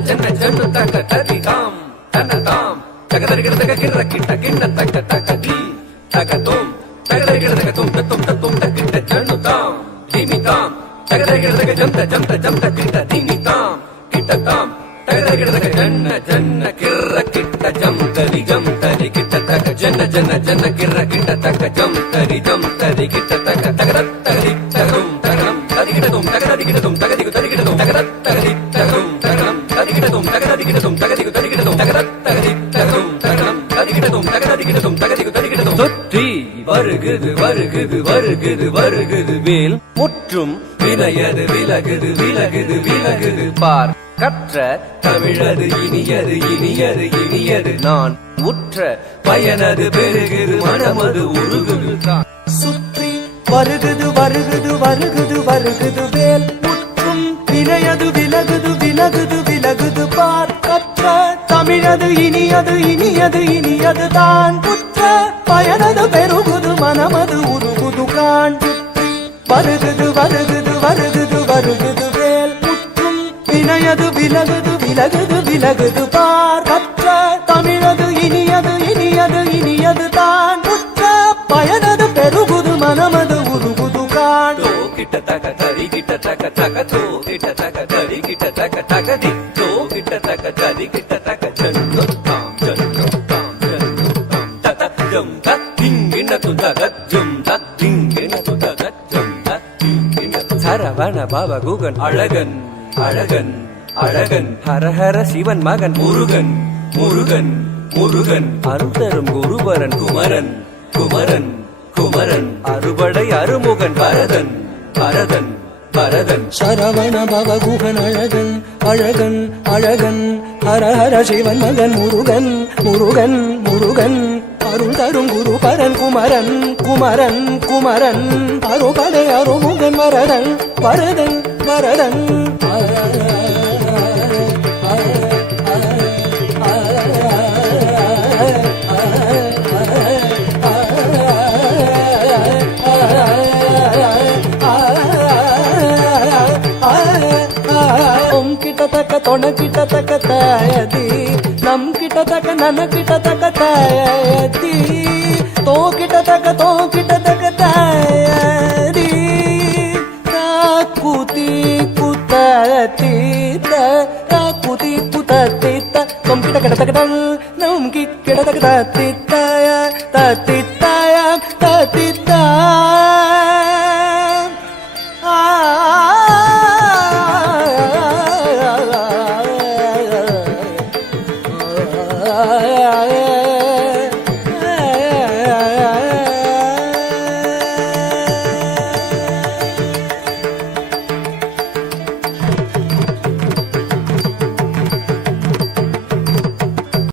ஜன்ன ஜன்னு தக தரி தாம் தன தாம் தகதரி கிடதக கிர கிட்ட கிண்ட தக தக தி தக தோம் தகதரி கிடதக தும் தத்தும் தத்தும் தகிட்ட ஜன்னு தாம் திமி தாம் தகதரி கிடதக ஜம்த ஜம்த கிட்ட திமி தாம் கிட்ட தாம் தகதரி கிடதக ஜன்ன ஜன்ன கிர கிட்ட ஜம்தரி கிட்ட தக ஜன்ன ஜன்ன ஜன்ன கிர கிட்ட தக ஜம்தரி கிட்ட தக தகதத் தகதி தகும் தகனம் ததிகிடதும் தகததிகிடதும் தகதிகு ததிகிடதும் தகதத் தகதி தகும் தகனம் ததிகிடதும் தகததிகிடதும் தகதிகு ததிகிடதும் தகதத் தகதி தகும் தகனம் ததிகிடதும் தகததிகிடதும் தகதிகு ததிகிடதும் சுற்றி வருகுது வருகுது வருகுது வருகுது வேல் முற்றும் வினையது விலகுது விலகுது விலகுது பார் கற்ற தமிழது இனியது இனியது இனியது நான் உற்ற பயனது பெருகுது மனமது உருகுது சுற்றி வருகுது வருகுது வருகுது வருகுது வேல் முற்றும் வினையது விலகுது விலகுது விலகுது பார் கற்ற தமிழது இனியது இனியது இனியது தான் உற்ற பயனது பெருகுது மனமது உருகுது கான் வருகுது வருகுது வருகுது வருகுது வேல் முற்றும் வினையது விலகுது விலகுது விலகுது பார் கற்ற தமிழது இனியது இனியது இனியது தான் உற்ற பயனது பெருகுது மனமது உருகுது கான் கிட்ட தக தரி கிட்ட தக தக தோ கிட்ட தக தரி கிட்ட தக தக தி தோ கிட்ட தக தரி கிட்ட தக ஜன்னு தாம் தத ஜம் தத் திங்கின து தக ஜம் தத் திங்கின து தக ஜம் தத் திங்கின சரவண பவ குகன் அழகன் அழகன் அழகன் ஹரஹர சிவன் மகன் முருகன் முருகன் முருகன் அருள் தரும் குருபரன் குமரன் குமரன் குமரன் அறுபடை அருமுகன் பரதன் பரதன் பரதன் சரவண பவ குகன் அழகன் அழகன் அழகன் ஹரஹர சிவன் மகன் முருகன் முருகன் முருகன் அருள் தரும் குருபரன் குமரன் குமரன் குமரன் அறுபடை அருமுகன் வரதன் வரதன் வரதன் தொண கிட்ட தக்க தாயதி நம் கிட்ட தக்க நன கிட்ட தக்க தாயதி தோ கிட்ட தக்க